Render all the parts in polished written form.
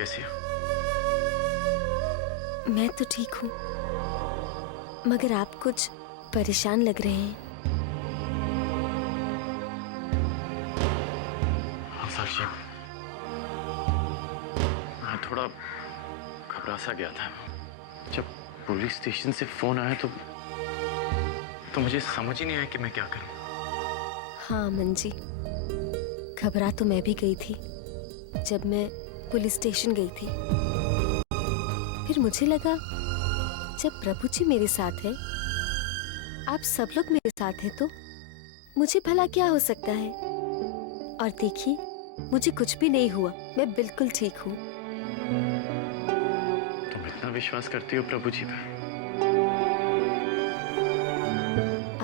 कैसी हो? मैं तो ठीक हूँ, मगर आप कुछ परेशान लग रहे हैं। हाँ साक्षी, मैं थोड़ा घबरा सा गया था। जब पुलिस स्टेशन से फोन आया तो मुझे समझ ही नहीं आया कि मैं क्या करूं। हाँ अमन जी, घबरा तो मैं भी गई थी जब मैं पुलिस स्टेशन गई थी। फिर मुझे लगा जब प्रभु जी मेरे साथ है, आप सब लोग मेरे साथ हैं, तो मुझे भला क्या हो सकता है। और देखिए, मुझे कुछ भी नहीं हुआ, मैं बिल्कुल ठीक हूँ। तुम इतना विश्वास करती हो प्रभु जी पर?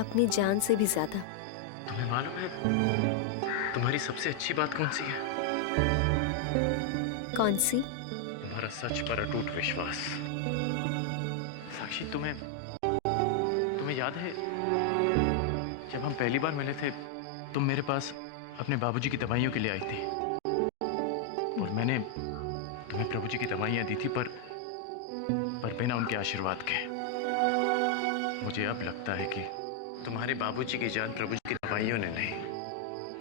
अपनी जान से भी ज्यादा। तुम्हें मालूम है तुम्हारी सबसे अच्छी बात कौन सी है? कौन सी? तुम्हारा सच पर अटूट विश्वास। साक्षी, तुम्हें याद है जब हम पहली बार मिले थे, तुम मेरे पास अपने बाबूजी की दवाइयों के लिए आई थी और मैंने तुम्हें प्रभु जी की दवाइयां दी थी, पर बिना उनके आशीर्वाद के। मुझे अब लगता है कि तुम्हारे बाबूजी की जान प्रभु जी की दवाइयों ने नहीं,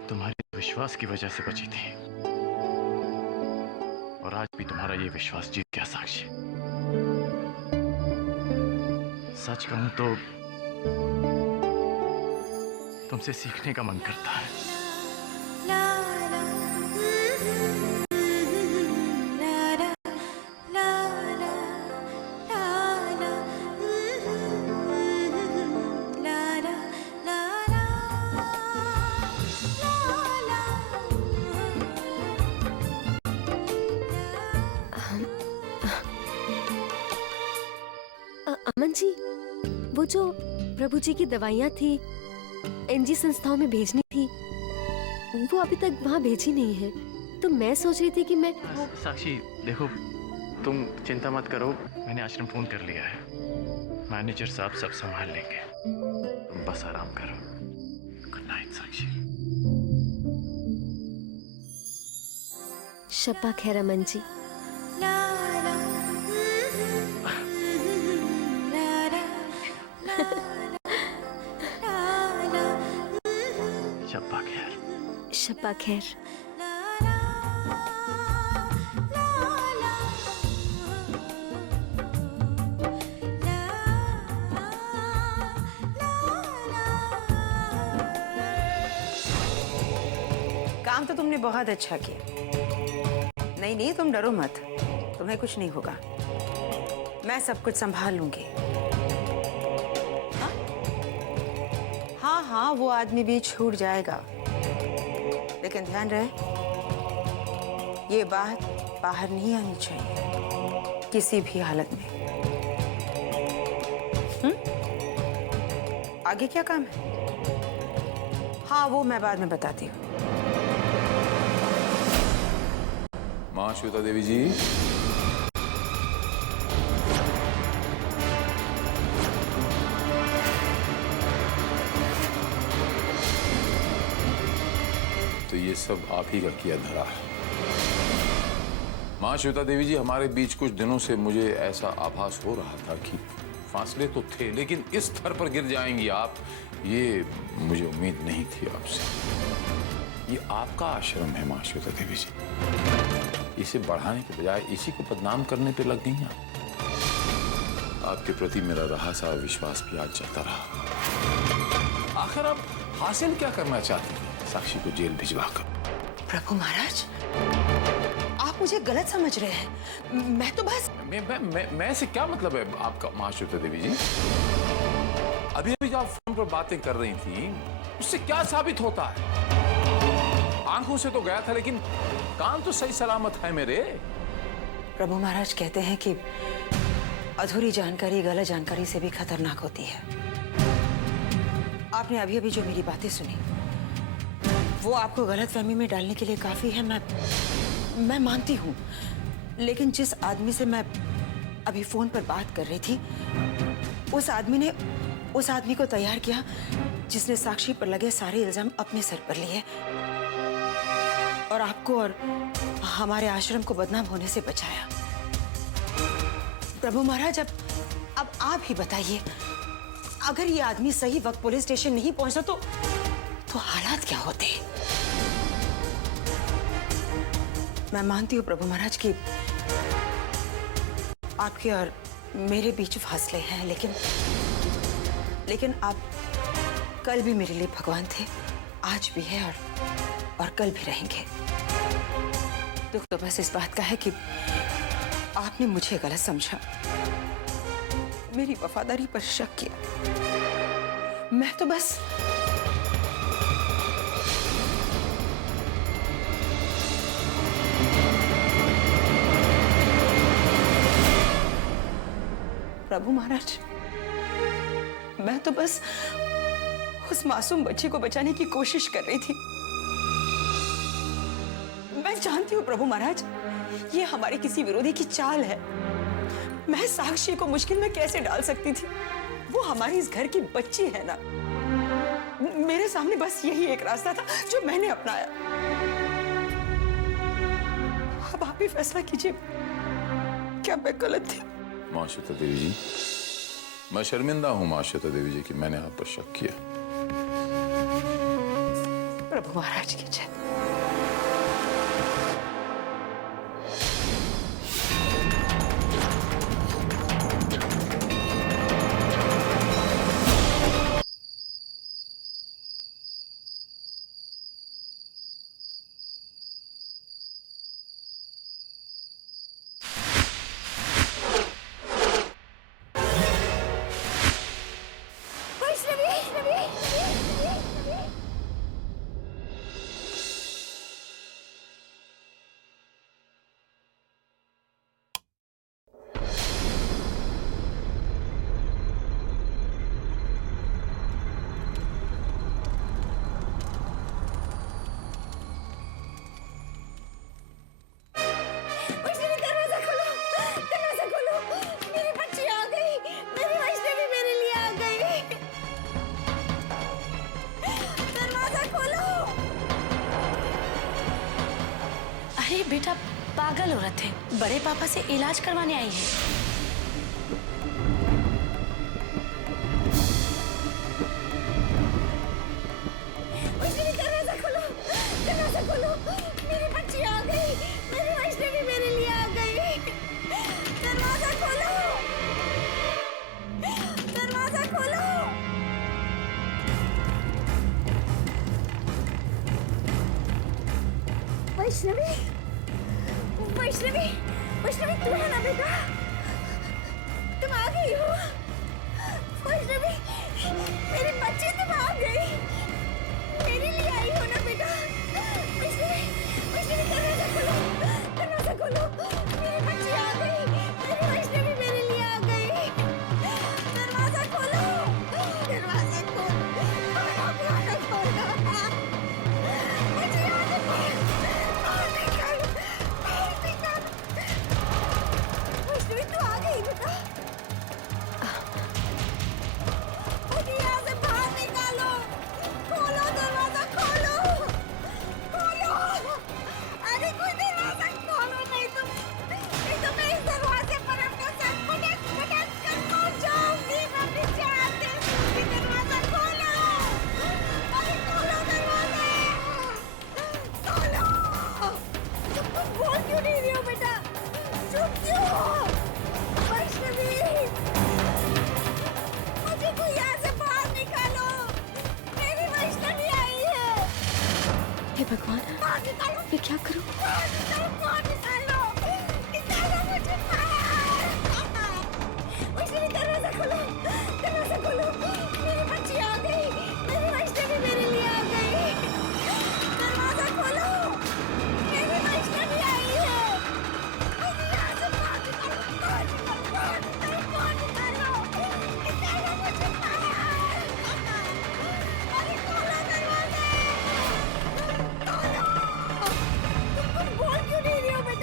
तुम्हारे विश्वास की वजह से बची थी। और आज भी तुम्हारा ये विश्वास जीत गया साक्षी। सच कहूं तो तुमसे सीखने का मन करता है। अमन जी, वो जो प्रभु जी की दवाइयाँ थी एनजी संस्थाओं में भेजनी थी, वो अभी तक वहाँ भेजी नहीं है। तो मैं सोच रही थी कि मैं साक्षी देखो, तुम चिंता मत करो, मैंने आश्रम फोन कर लिया है। मैनेजर साहब सब संभाल लेंगे, तुम बस आराम करो। गुड नाइट साक्षी। शब्बा खैर अमन जी। शब्बा खैर। शब्बा खैर। काम तो तुमने बहुत अच्छा किया। नहीं, तुम डरो मत, तुम्हें कुछ नहीं होगा। मैं सब कुछ संभाल लूंगी। हाँ, वो आदमी भी छूट जाएगा, लेकिन ध्यान रहे, ये बात बाहर नहीं आनी चाहिए किसी भी हालत में। आगे क्या काम है? हाँ, वो मैं बाद में बताती हूँ। माँ श्वेता देवी जी, तो ये सब आप ही का किया धरा है। माँ श्वेता देवी जी, हमारे बीच कुछ दिनों से मुझे ऐसा आभास हो रहा था कि फासले तो थे, लेकिन इस स्तर पर गिर जाएंगी आप, ये मुझे उम्मीद नहीं थी आपसे। ये आपका आश्रम है माँ श्वेता देवी जी, इसे बढ़ाने के बजाय इसी को बदनाम करने पे लग गई आप। आपके प्रति मेरा रहा सा विश्वास भी आज जाता रहा। आखिर आप हासिल क्या करना चाहती हैं साक्षी को जेल भिजवाकर? प्रभु महाराज, आप मुझे गलत समझ रहे हैं। मैं तो बस मैं से क्या मतलब है आपका माँ श्वेता देवी जी? अभी जो आप फोन पर बातें कर रही थी, उससे क्या साबित होता है? आंखों से तो गया था, लेकिन कान तो सही सलामत है मेरे। प्रभु महाराज कहते हैं कि अधूरी जानकारी गलत जानकारी से भी खतरनाक होती है। आपने अभी अभी जो मेरी बातें सुनी, वो आपको गलतफहमी में डालने के लिए काफी है। मैं मानती हूँ, लेकिन जिस आदमी से मैं अभी फोन पर बात कर रही थी, उस आदमी को तैयार किया जिसने साक्षी पर लगे सारे इल्जाम अपने सर पर लिए। और आपको और हमारे आश्रम को बदनाम होने से बचाया। प्रभु महाराज, अब आप ही बताइए, अगर ये आदमी सही वक्त पुलिस स्टेशन नहीं पहुंचा तो हालात क्या होते? मैं मानती हूँ प्रभु महाराज कि आपके और मेरे बीच फासले हैं, लेकिन आप कल भी मेरे लिए भगवान थे, आज भी है और कल भी रहेंगे। दुख तो बस इस बात का है कि आपने मुझे गलत समझा, मेरी वफादारी पर शक किया। मैं तो बस प्रभु महाराज, मैं तो बस उस मासूम बच्चे को बचाने की कोशिश कर रही थी। मैं जानती हूँ प्रभु महाराज, ये हमारे किसी विरोधी की चाल है। मैं साक्षी को मुश्किल में कैसे डाल सकती थी? वो हमारी इस घर की बच्ची है ना। मेरे सामने बस यही एक रास्ता था जो मैंने अपनाया। अब आप ही फैसला कीजिए, क्या मैं गलत थी? माँ श्वेता देवी जी, मैं शर्मिंदा हूँ माँ श्वेता देवी जी कि मैंने आप पर शक किया। प्रभु महाराज की जय। अरे बेटा, पागल औरत है, बड़े पापा से इलाज करवाने आई है। दरवाजा खोलो, दरवाजा खोलो, मेरी बच्ची आ गई, मेरी वैष्णवी मेरे लिए आ गई। दरवाजा खोलो, दरवाजा खोलो। वैष्णवी, वैष्णवी, वैष्णवी तुम है ना बेटा? तुम आ गई हो? वैष्णवी, मेरी बच्ची तुम आ गई, मेरे लिए आई हो ना बेटा? वैष्णवी, वैष्णवी दरवाजा खोलो, दरवाजा खोलो, मेरी बच्ची आ गई, मेरी वैष्णवी मेरे लिए आ गई। दरवाजा खोलो, दरवाजा खोलो, दरवाजा खोलो। मुझे यहाँ से बाहर निकालो, बाहर निकालो। वैष्णवी तू आ गई बेटा? मुझे यहाँ से बाहर निकालो, खोलो दरवाजा, खोलो, खोलो। अरे कोई दरवाजा खोलो, नहीं तो मैं इस दरवाजे पर अपना सर पटक पटक कर मर जाऊंगी। मैं पीछे आते हुए दरवाजा खोलो, अरे खोलो दरवाजा, खोलो। तुम कुछ बोल क्यों नहीं रही हो बेटा? चुप क्यों हो? वैष्णवी, मुझे कोई यहाँ से बाहर निकालो, मेरी वैष्णवी आई है। हे भगवान, बाहर निकालो, मैं क्या करूं? बाहर निकालो, बाहर निकालो, निकालो मुझे बाहर। वैष्णवी दरवाजा खोलो, दरवाजा खोलो, मेरी बच्ची आ गई, मेरी वैष्णवी मेरे लिए आ गई। दरवाजा खोलो, मेरी वैष्णवी आई है। मुझे यहाँ से बाहर निकालो, बाहर निकालो, बाहर निकालो, बाहर निकालो, निकालो मुझे बाहर। अरे खोलो दरवाजा, खोलो। तुम कुछ बोल क्यों नहीं रही हो बेटा?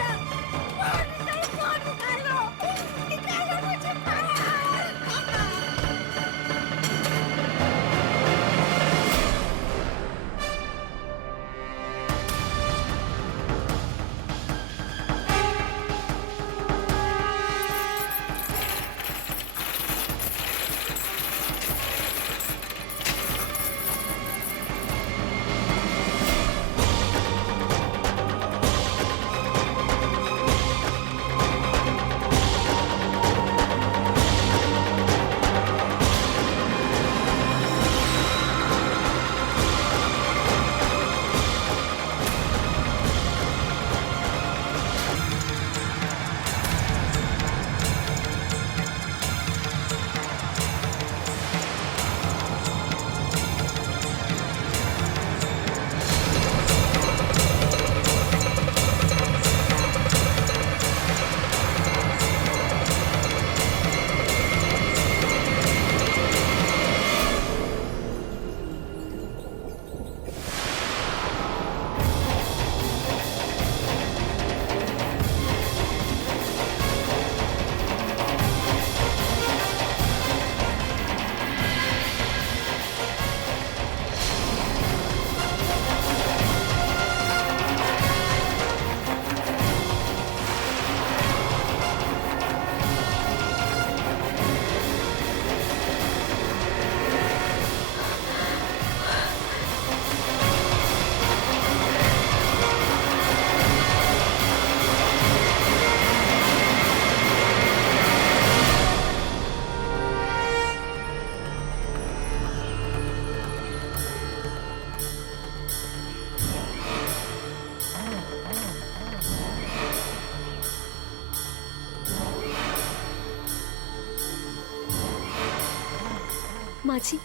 माँ जी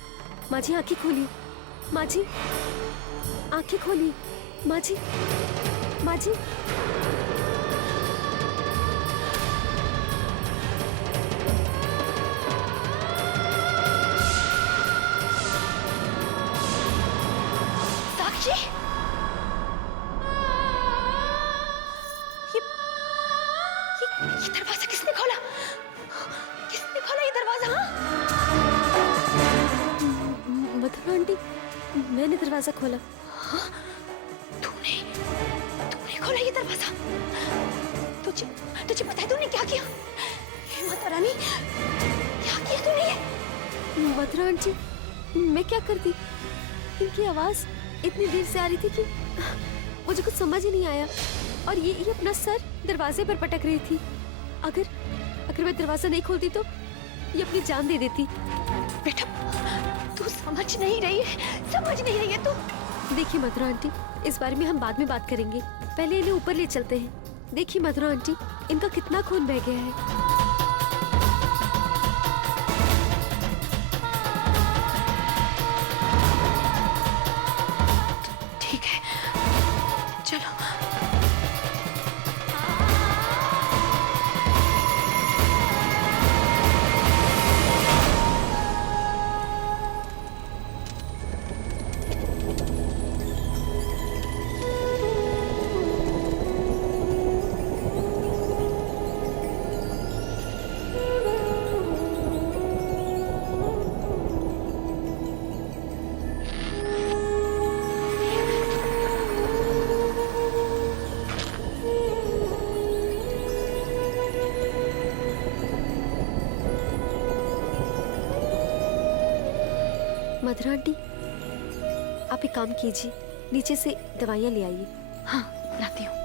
आंखें खोलिए। माँ जी आंखें खोलिए। माँ जी, माँ जी। साक्षी, ये दरवाजा किसने खोला? किसने खोला ये दरवाजा? मधुरा आंटी, मैंने दरवाजा खोला। तूने तूने खोला ये दरवाजा? तुझे तुझे पता है तूने क्या किया? हे माता रानी, क्या किया तूने ये? मधुरा आंटी, मैं क्या करती? इनकी आवाज इतनी देर से आ रही थी कि मुझे कुछ समझ ही नहीं आया। और ये अपना सर दरवाजे पर पटक रही थी। अगर मैं दरवाजा नहीं खोलती तो ये अपनी जान दे देती। बेटा, तू समझ नहीं रही है तू। देखिए मधुरा आंटी, इस बारे में हम बाद में बात करेंगे। पहले इन्हें ऊपर ले चलते हैं। देखिए मधुरा आंटी, इनका कितना खून बह गया है। ठीक है, चलो। मधुरा आंटी, आप एक काम कीजिए, नीचे से दवाइयाँ ले आइए। हाँ, लाती हूँ।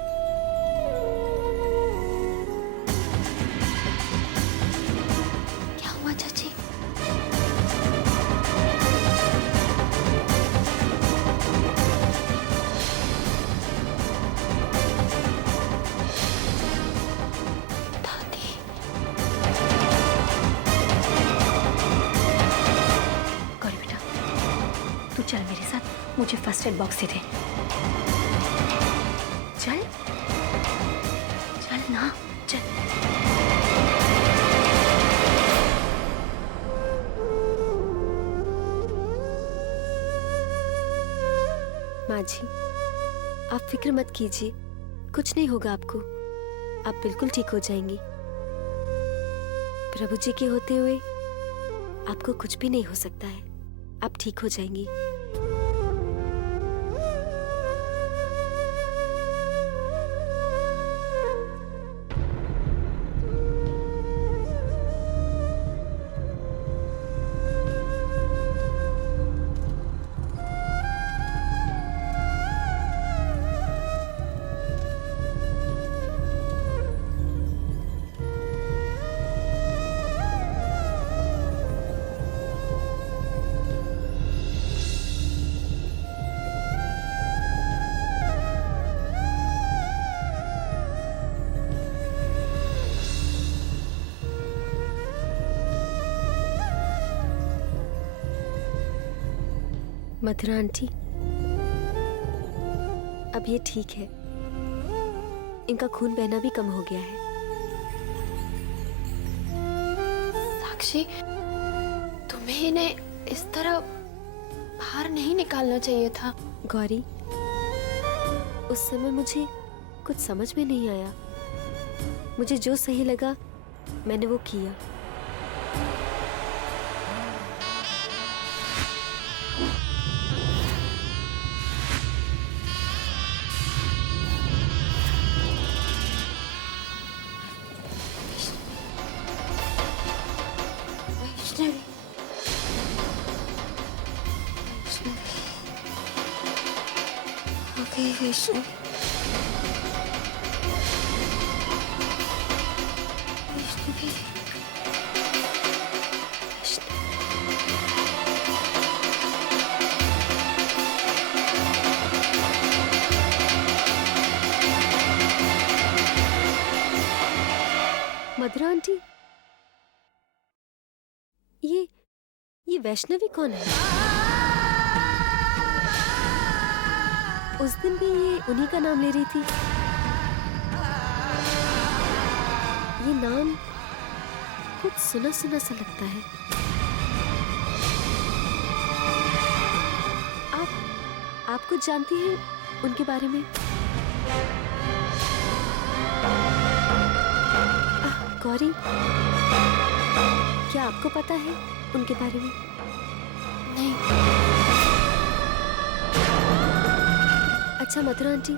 क्या हुआ चाची? दादी, गौरी बेटा, तू चल मेरे साथ, मुझे फर्स्ट एड बॉक्स दे दे। चल चल ना, चल। माँ जी, आप फिक्र मत कीजिए, कुछ नहीं होगा आपको। आप बिल्कुल ठीक हो जाएंगी। प्रभु जी के होते हुए आपको कुछ भी नहीं हो सकता है। आप ठीक हो जाएंगी। मधुरा आंटी, अब ये ठीक है। इनका खून बहना भी कम हो गया है। साक्षी, तुम्हें इन्हें इस तरह बाहर नहीं निकालना चाहिए था। गौरी, उस समय मुझे कुछ समझ में नहीं आया। मुझे जो सही लगा मैंने वो किया। वैष्णवी, मधुरा आंटी, ये वैष्णवी कौन है? उस दिन भी ये उन्हीं का नाम ले रही थी। ये नाम कुछ सुना सुना सा लगता है। आप कुछ जानती हैं उनके बारे में? गौरी, क्या आपको पता है उनके बारे में? नहीं। अच्छा मधुरा आंटी,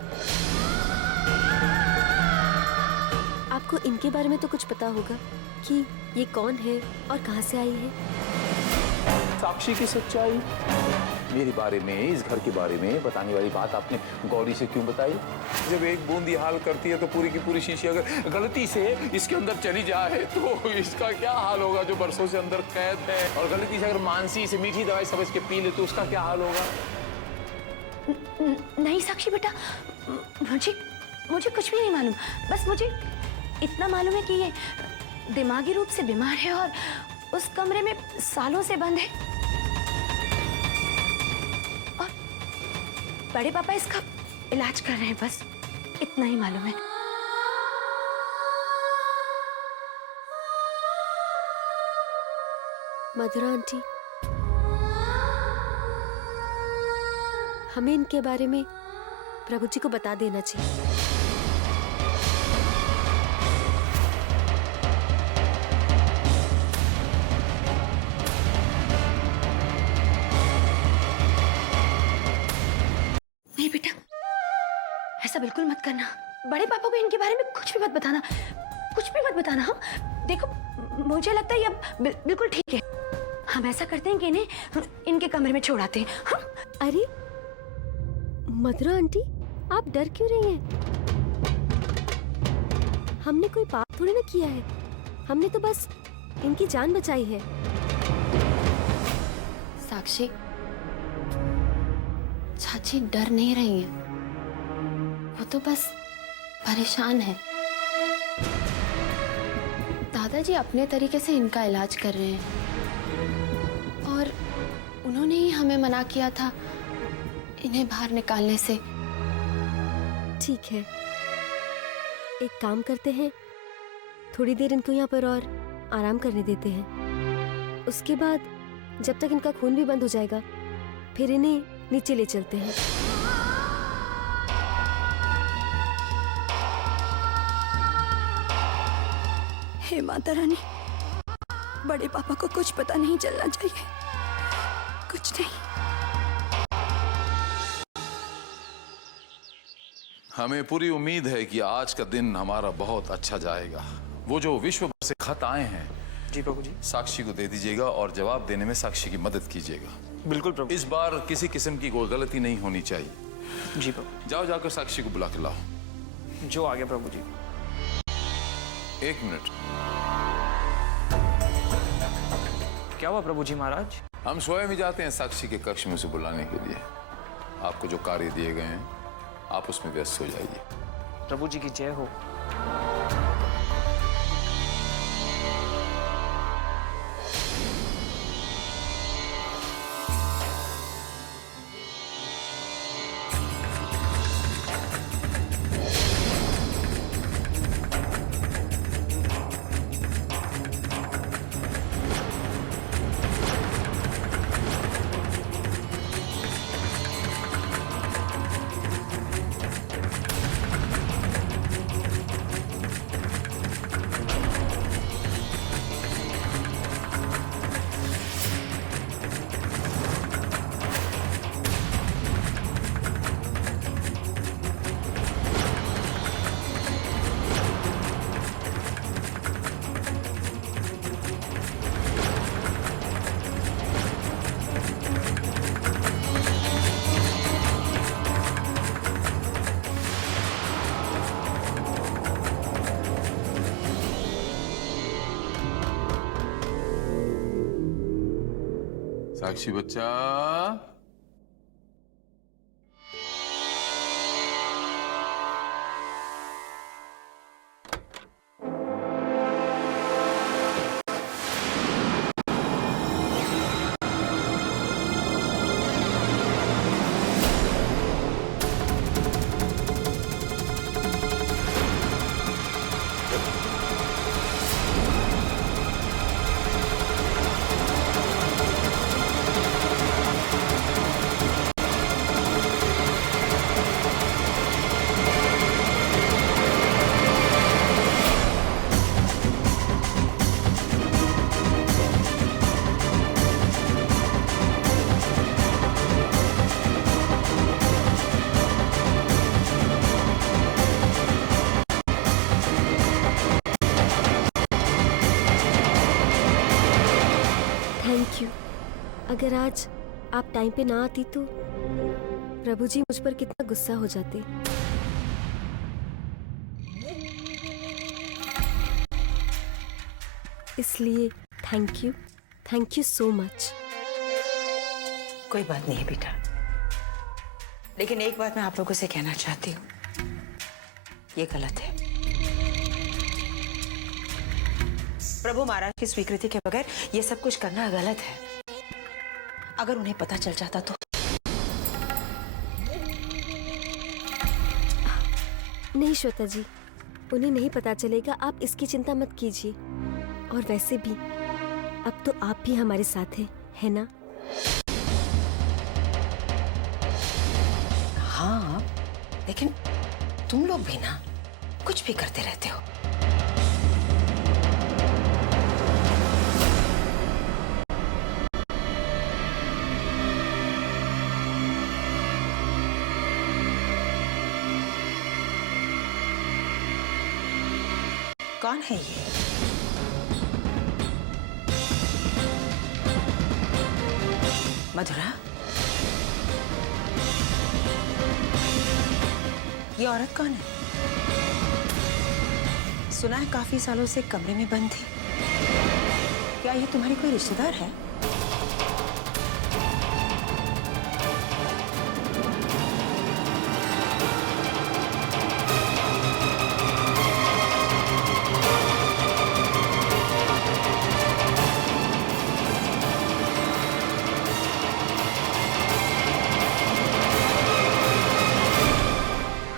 आपको इनके बारे में तो कुछ पता होगा कि ये कौन है और कहाँ से आई है? साक्षी की सच्चाई, मेरे बारे में, इस घर के बारे में बताने वाली बात आपने गौरी से क्यों बताई? जब एक बूंद ये हाल करती है तो पूरी की पूरी शीशी अगर गलती से इसके अंदर चली जाए तो इसका क्या हाल होगा जो बरसों से अंदर कैद है? और गलती से अगर मानसी से मीठी दवाई समझ के पी ले तो उसका क्या हाल होगा? नहीं साक्षी बेटा, मुझे कुछ भी नहीं मालूम। बस मुझे इतना मालूम है कि ये दिमागी रूप से बीमार है और उस कमरे में सालों से बंद है और बड़े पापा इसका इलाज कर रहे हैं। बस इतना ही मालूम है। मधुरा आंटी, हमें इनके बारे में प्रभु जी को बता देना चाहिए। नहीं बेटा, ऐसा बिल्कुल मत करना। बड़े पापा को इनके बारे में कुछ भी मत बताना, कुछ भी मत बताना। हाँ देखो, मुझे लगता है ये अब बिल्कुल ठीक है। हम ऐसा करते हैं कि इन्हें इनके कमरे में छोड़ आते हैं। हाँ? अरे मधुरा आंटी, आप डर क्यों रही हैं? हमने कोई पाप थोड़ी ना किया है, हमने तो बस इनकी जान बचाई है। साक्षी, चाची डर नहीं रही हैं, वो तो बस परेशान है। दादाजी अपने तरीके से इनका इलाज कर रहे हैं और उन्होंने ही हमें मना किया था इन्हें बाहर निकालने से। ठीक है, एक काम करते हैं, थोड़ी देर इनको यहाँ पर और आराम करने देते हैं। उसके बाद जब तक इनका खून भी बंद हो जाएगा, फिर इन्हें नीचे ले चलते हैं। हे माता रानी, बड़े पापा को कुछ पता नहीं चलना चाहिए, कुछ नहीं। हमें पूरी उम्मीद है कि आज का दिन हमारा बहुत अच्छा जाएगा। वो जो विश्व भर से खत आए हैं, जी प्रभु जी। साक्षी को दे दीजिएगा और जवाब देने में साक्षी की मदद कीजिएगा। बिल्कुल प्रभु। इस बार किसी किस्म की कोई गलती नहीं होनी चाहिए। जी प्रभु। जाओ, जाकर साक्षी को बुला के लाओ। जो आ गया प्रभु जी। 1 मिनट। क्या हुआ प्रभु जी महाराज? हम स्वयं ही जाते हैं साक्षी के कक्ष में उसे बुलाने के लिए। आपको जो कार्य दिए गए हैं आप उसमें व्यस्त हो जाइए। प्रभु जी की जय हो। साक्षी बच्चा, थैंक यू। अगर आज आप टाइम पे ना आती तो प्रभु जी मुझ पर कितना गुस्सा हो जाते। इसलिए थैंक यू सो मच। कोई बात नहीं है बेटा, लेकिन एक बात मैं आप लोगों से कहना चाहती हूँ, ये गलत है। प्रभु महाराज की स्वीकृति के बगैर ये सब कुछ करना गलत है। अगर उन्हें पता चल जाता तो। नहीं श्वेता जी, उन्हें नहीं पता चलेगा, आप इसकी चिंता मत कीजिए। और वैसे भी अब तो आप भी हमारे साथ हैं, है ना? हाँ, लेकिन तुम लोग भी ना कुछ भी करते रहते हो। कौन है ये? मधुरा, ये औरत कौन है? सुना है काफी सालों से कमरे में बंद थी। क्या ये तुम्हारी कोई रिश्तेदार है?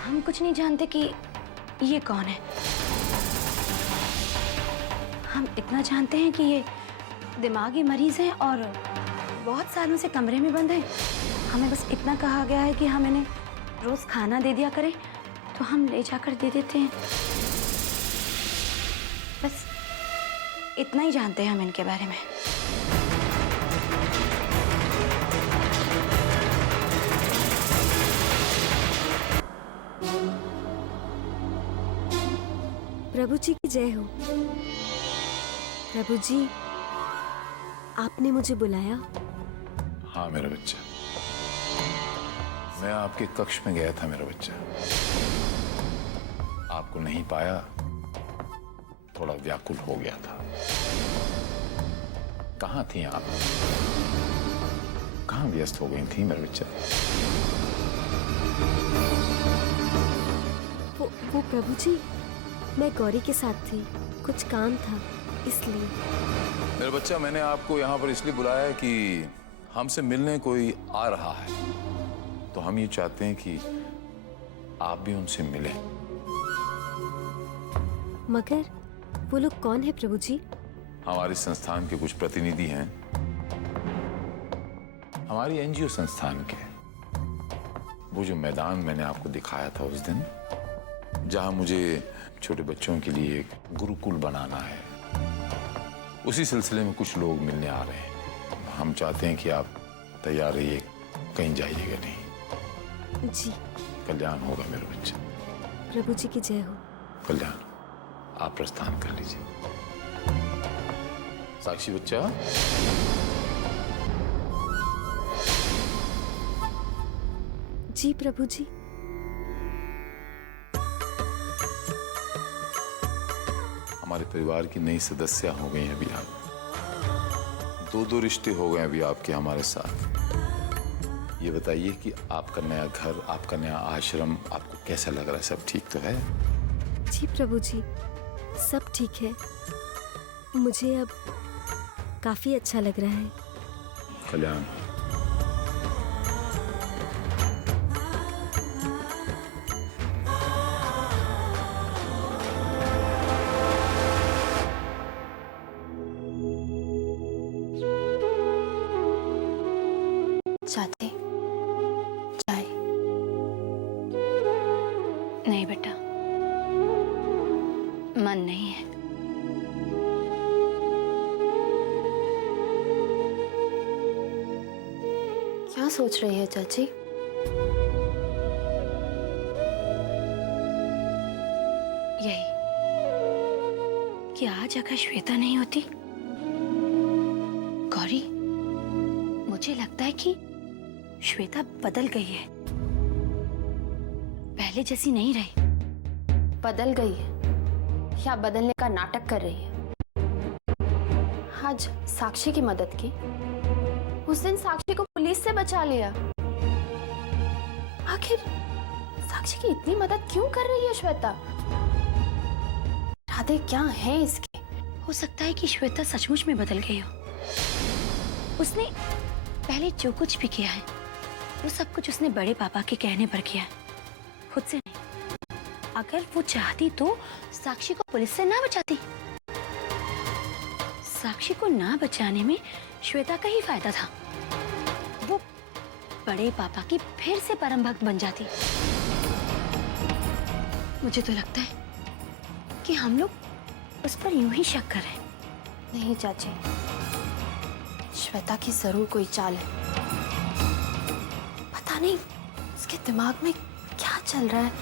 हम कुछ नहीं जानते कि ये कौन है। हम इतना जानते हैं कि ये दिमागी मरीज हैं और बहुत सालों से कमरे में बंद हैं। हमें बस इतना कहा गया है कि हम इन्हें रोज खाना दे दिया करें, तो हम ले जाकर दे देते हैं। बस इतना ही जानते हैं हम इनके बारे में। प्रभु जी की जय हो। प्रभु जी, आपने मुझे बुलाया? हाँ मेरा बच्चा, मैं आपके कक्ष में गया था मेरा बच्चा। आपको नहीं पाया, थोड़ा व्याकुल हो गया था। कहाँ थी आप? कहाँ व्यस्त हो गई थी मेरा बच्चा? वो प्रभु जी, मैं गौरी के साथ थी, कुछ काम था इसलिए। मेरा बच्चा, मैंने आपको यहाँ पर इसलिए बुलाया है कि हमसे मिलने कोई आ रहा है, तो हम ये चाहते हैं कि आप भी उनसे मिलें। मगर वो लोग कौन है प्रभु जी? हमारे संस्थान के कुछ प्रतिनिधि हैं, हमारी एनजीओ संस्थान के। वो जो मैदान मैंने आपको दिखाया था उस दिन, जहां मुझे छोटे बच्चों के लिए एक गुरुकुल बनाना है, उसी सिलसिले में कुछ लोग मिलने आ रहे हैं। हम चाहते हैं कि आप तैयार रहिए, कहीं जाइएगा नहीं। जी। कल्याण होगा मेरे बच्चे। प्रभु जी की जय हो। कल्याण, आप प्रस्थान कर लीजिए। साक्षी बच्चा, जी प्रभु जी। हमारे परिवार की नई सदस्य हो गई हैं अभी आप। दो रिश्ते हो गए अभी आपके हमारे साथ। ये बताइए कि आपका नया घर, आपका नया आश्रम आपको कैसा लग रहा है? सब ठीक तो है? जी प्रभु जी, सब ठीक है। मुझे अब काफी अच्छा लग रहा है। कल्याण, चाहते चाय? नहीं बेटा, मन नहीं है। क्या सोच रही है चाची? यही कि आज अगर श्वेता नहीं होती, गौरी मुझे लगता है कि श्वेता बदल गई है, पहले जैसी नहीं रही। बदल गई है या बदलने का नाटक कर रही है? आज साक्षी की मदद की, उस दिन साक्षी को पुलिस से बचा लिया। आखिर साक्षी की इतनी मदद क्यों कर रही है श्वेता? इरादे क्या हैं इसके? हो सकता है कि श्वेता सचमुच में बदल गई हो। उसने पहले जो कुछ भी किया है वो सब कुछ उसने बड़े पापा के कहने पर किया है, खुद से नहीं। अगर वो चाहती तो साक्षी को पुलिस से ना बचाती। साक्षी को ना बचाने में श्वेता का ही फायदा था। वो बड़े पापा की फिर से परम भक्त बन जाती। मुझे तो लगता है कि हम लोग उस पर यूं ही शक कर रहे हैं। नहीं चाची, श्वेता की जरूर कोई चाल है। पता नहीं उसके दिमाग में क्या चल रहा है।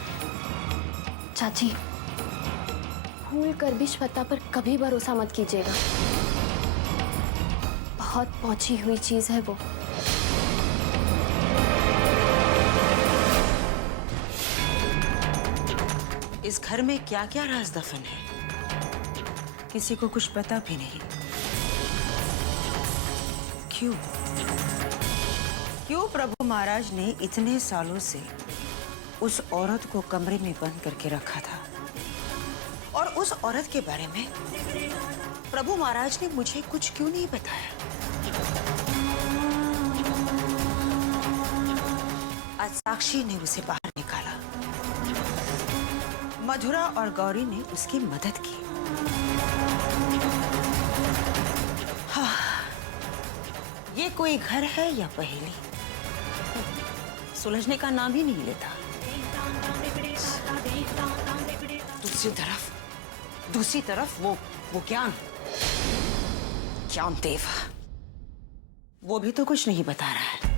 चाची, भूल कर भी श्वेता पर कभी भरोसा मत कीजिएगा। बहुत पहुंची हुई चीज है वो। इस घर में क्या क्या राज दफन है, किसी को कुछ पता भी नहीं। क्यों क्यों प्रभु महाराज ने इतने सालों से उस औरत को कमरे में बंद करके रखा था? और उस औरत के बारे में प्रभु महाराज ने मुझे कुछ क्यों नहीं बताया? आज साक्षी ने उसे बाहर निकाला, मधुरा और गौरी ने उसकी मदद की। हाँ, ये कोई घर है या पहेली? सुलझने का नाम ही नहीं लेता। दूसरी तरफ वो ज्ञान देव, वो भी तो कुछ नहीं बता रहा है।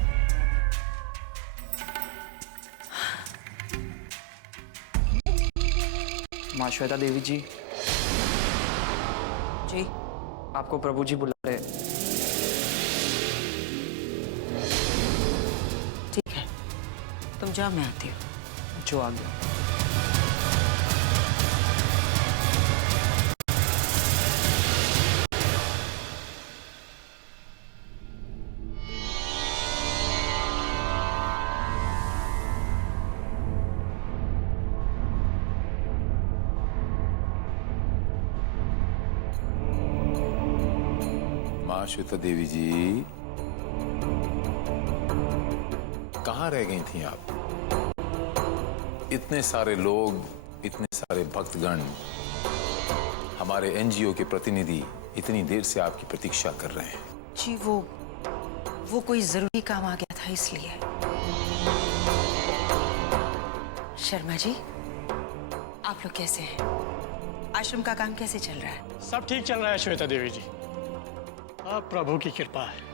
माँ श्वेता देवी जी, जी, आपको प्रभु जी बुला रहे हैं। ठीक है, तुम जाओ, मैं आती हूँ। जो आ गया। माँ श्वेता देवी जी, कहाँ रह गई थी आप? इतने सारे लोग, इतने सारे भक्तगण, हमारे एनजीओ के प्रतिनिधि इतनी देर से आपकी प्रतीक्षा कर रहे हैं। जी, वो कोई जरूरी काम आ गया था, इसलिए। शर्मा जी, आप लोग कैसे हैं? आश्रम का काम कैसे चल रहा है? सब ठीक चल रहा है श्वेता देवी जी, आप प्रभु की कृपा है।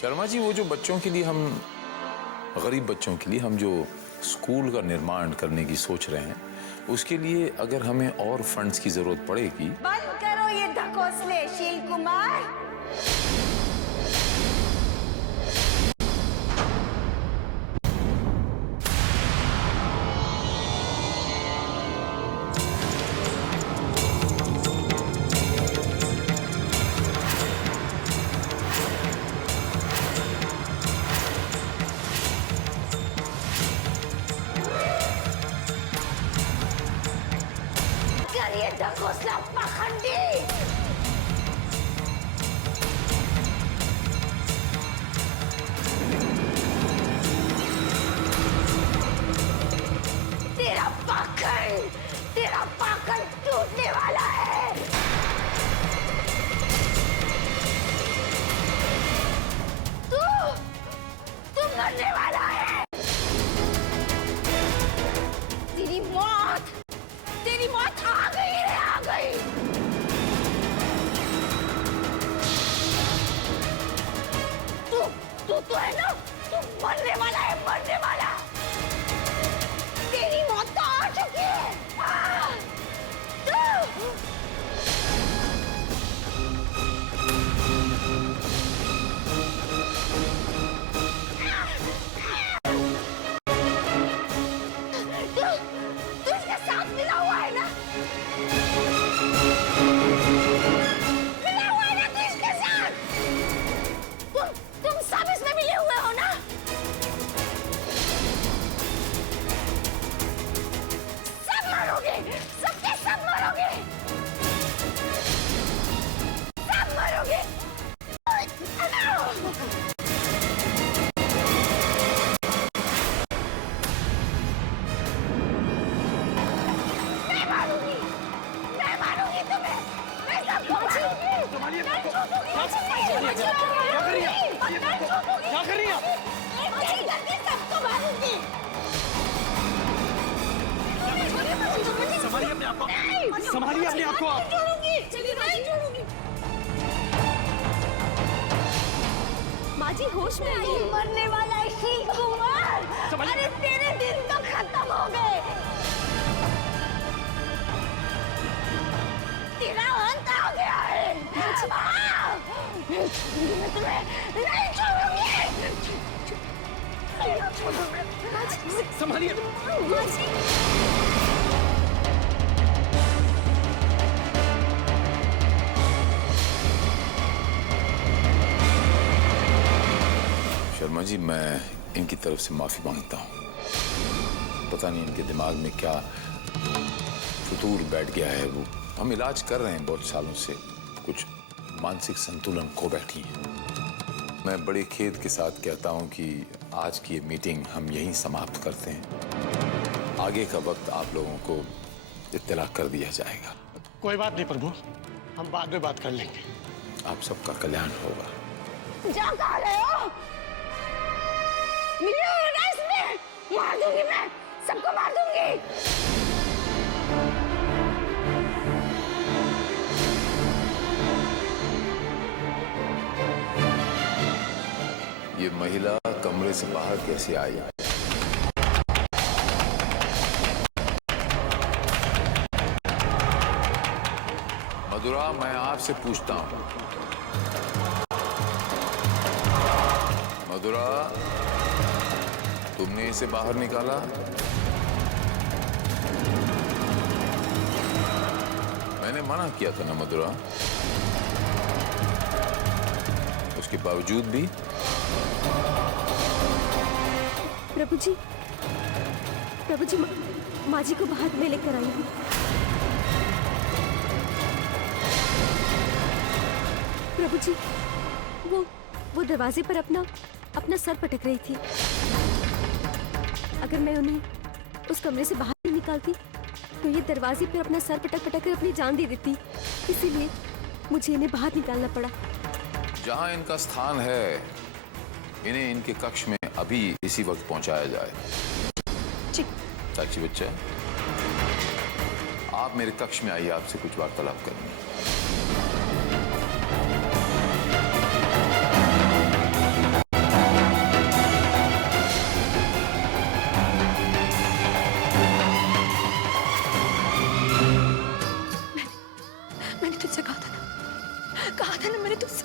शर्मा जी, वो जो बच्चों के लिए हम, गरीब बच्चों के लिए हम जो स्कूल का निर्माण करने की सोच रहे हैं, उसके लिए अगर हमें और फंड्स की जरूरत पड़ेगी। बंद करो ये ढकोसले शील कुमार। ये ढकोसला पाखंडी। तेरा पाखंड टूटने वाला है। तू मरने वाला है। तेरी मौत आ गई रे, आ गई। तू तो है ना, तू मरने वाला है, मरने वाला। तेरी मौत तो आ चुकी है। तू क्या कर रही है? क्या कर रही है? सबको मारूंगी। संभालिए अपने आप को, संभालिए अपने आप को आप। चलिए नहीं छोड़ूंगी। माँ जी होश में आइए। मरने वाला है शील कुमार। अरे तेरे दिन तो खत्म हो गए। तेरा अंत आ गया है। नहीं छोड़ूंगी मैं तुम्हें, नहीं छोड़ूंगी। संभालिए। माँ जी। शर्मा जी, मैं इनकी तरफ से माफी मांगता हूँ। पता नहीं इनके दिमाग में क्या फतूर बैठ गया है। वो हम इलाज कर रहे हैं बहुत सालों से, कुछ मानसिक संतुलन खो बैठी है। मैं बड़े खेद के साथ कहता हूँ कि आज की ये मीटिंग हम यहीं समाप्त करते हैं। आगे का वक्त आप लोगों को इत्तला कर दिया जाएगा। कोई बात नहीं प्रभु, हम बाद में बात कर लेंगे। आप सबका कल्याण होगा। जा कहाँ रहे हो? मिले हो ना इसमें? मार दूंगी मैं, सबको मार दूंगी। ये महिला कमरे से बाहर कैसे आई? मधुरा, मैं आपसे पूछता हूं, मधुरा, तुमने इसे बाहर निकाला? मैंने मना किया था ना मधुरा? उसके बावजूद भी? प्रभु जी माँ जी को बाहर में लेकर आई हूँ। प्रभु जी, वो दरवाजे पर अपना सर पटक रही थी। अगर मैं उन्हें उस कमरे से बाहर नहीं निकालती तो ये दरवाजे पर अपना सर पटक कर अपनी जान दे देती। इसीलिए मुझे इन्हें बाहर निकालना पड़ा। जहां इनका स्थान है, इन्हें इनके कक्ष में अभी इसी वक्त पहुंचाया जाए। साक्षी बच्चा, आप मेरे कक्ष में आइए, आपसे कुछ वार्तालाप करनी है। मैंने तुझसे कहा था ना मैंने तुझसे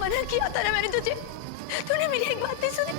मना किया था ना मैंने तुझे। तूने मेरी एक बात नहीं सुनी।